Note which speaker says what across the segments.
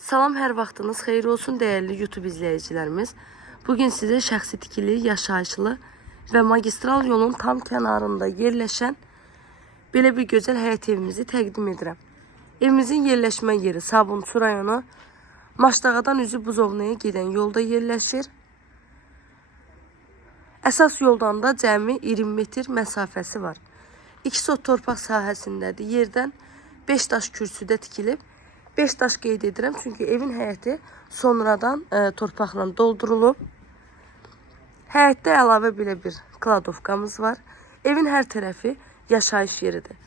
Speaker 1: Salam, hər vaxtınız xeyir olsun dəyərli YouTube izləyicilərimiz. Bugün sizə şəxsi tikili, yaşayışlı və magistral yolun tam kənarında yerləşən belə bir gözəl həyət evimizi təqdim edirəm. Evimizin yerləşmə yeri Sabunçu rayonu Maşdağadan üzü Buzovnaya gedən yolda yerləşir. Əsas yoldan da cəmi 20 metr məsafəsi var. İki sot torpaq sahəsindədir. Yerdən 5 daş kürsüdə tikilib. 5 daş qeyd edirəm çünki evin həyəti sonradan e, torpaqla doldurulub. Həyətdə əlavə belə bir kladovkamız var. Evin hər tərəfi yaşayış yeridir.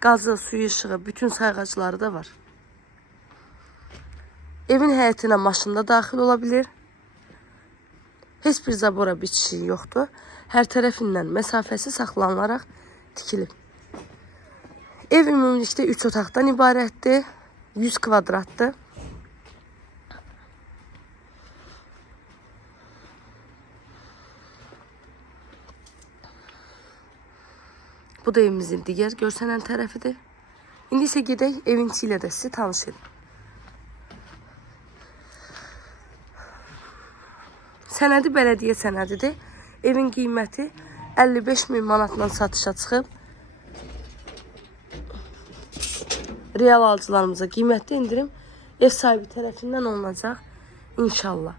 Speaker 1: Qazı, suyu, işığı, bütün sayğacları da var. Evin həyətinə maşın da daxil ola bilir. Heç bir zabora bitişiyi yoxdur. Hər tərəfindən məsafəsi saxlanılaraq tikilib. Ev ümumilikdə 3 otaqdan ibarətdir. 100 kvadratdır. Bu da evimizin digər görsənən tərəfidir. İndi isə gedək evin içi ilə də sizi tanış edim. Sənədi bələdiyyə sənədidir. Evin qiyməti 55 min manatla satışa çıxıb. Real alıcılarımıza qiymətli indirim ev sahibi tərəfindən olunacaq inşallah.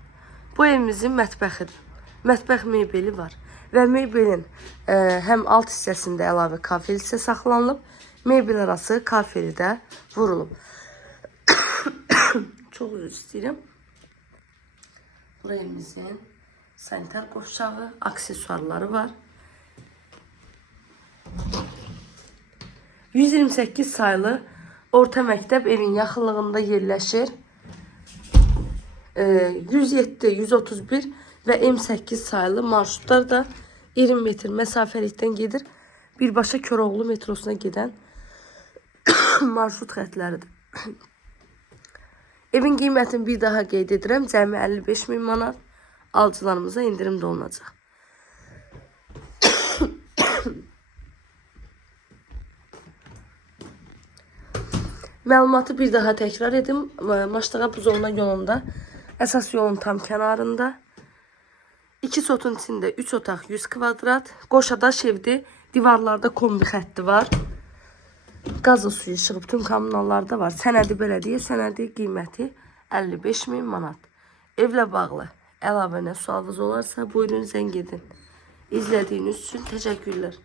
Speaker 1: Bu evimizin mətbəxidir. Mətbəx mebeli var və mebelin e, həm alt hissəsində əlavə kafel hissə saxlanılıb, mebel arası kafeli də vurulub. Çox üzr istəyirəm. Bu evimizin sanitar qovşağı, aksesuarları var. 128 sayılı orta məktəb evin yaxınlığında yerləşir. Ee, 107, 131 və M8 sayılı marşrutlar da 20 metr məsafəlikdən gedir. Birbaşa Köroğlu metrosuna gedən marşrut xətləridir. Evin qiymətini bir daha qeyd edirəm. Cəmi 55 min manat. Alıcılarımıza indirim də olunacaq. Məlumatı bir daha təkrar edim. Maştağa Buzovna yolunda, əsas yolun tam kənarında. 2 sotun içində 3 otaq 100 kvadrat. Qoşadaş evdir. Divarlarda kombi xətti var. Qazı suyu işığı bütün kommunallarda var. Sənədi belediyə sənədi qiyməti 55 min manat. Evlə bağlı əlavə nə sualınız olarsa buyurun zəng edin. İzlədiyiniz üçün təşəkkürlər.